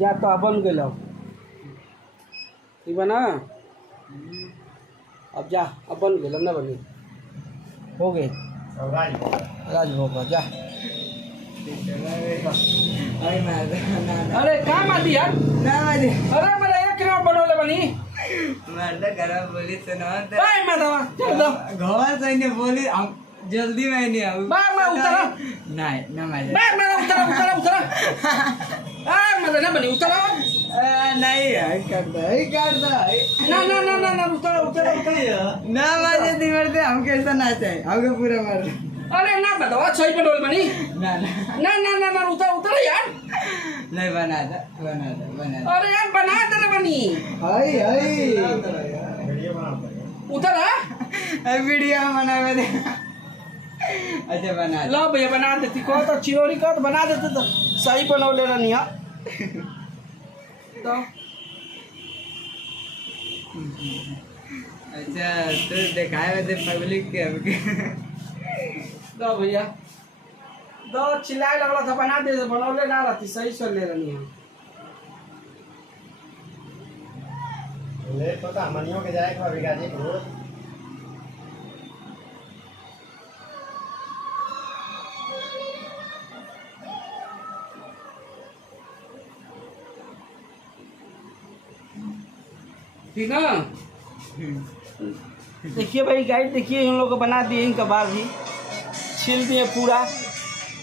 जा तो बन गए ठीक बा ना। अब जा अब बन गए ना बनी हो गए राजभोग जा। अरे कहाँ मारती यार अरे मेरा एक किलो बनवले बनी घर बोली सुनो घर से बोली हम जल्दी में नहीं आऊँ मैं उतरा नहीं ना मैं उतरा मैं ना बनी उतरा नहीं करता ना उतरा ना मजे दिवर दे हम कैसा ना चाहिए हमको पूरा मार दे अरे ना बताओ सही बनवल बनी ना उतरा यार नहीं बना दे अरे यार बना दे ना बनी उतरा वीडियो बनावे दे अच्छा बना लो भैया बना देती को तो चिरोड़ी का तो बना देते तो सही बनवले रहनी है तो अच्छा तो दिखाए दे पब्लिक के हमके दो भैया दो चिल्लाए लगला था बना दे बनवले ना रहती सही से ले रहनी है ले पता मनियों के जाए भाभी गाजीपुर ठीक है। देखिए भाई गाइड देखिए हम लोग को बना दिए इनका बाल भी छील दिए पूरा।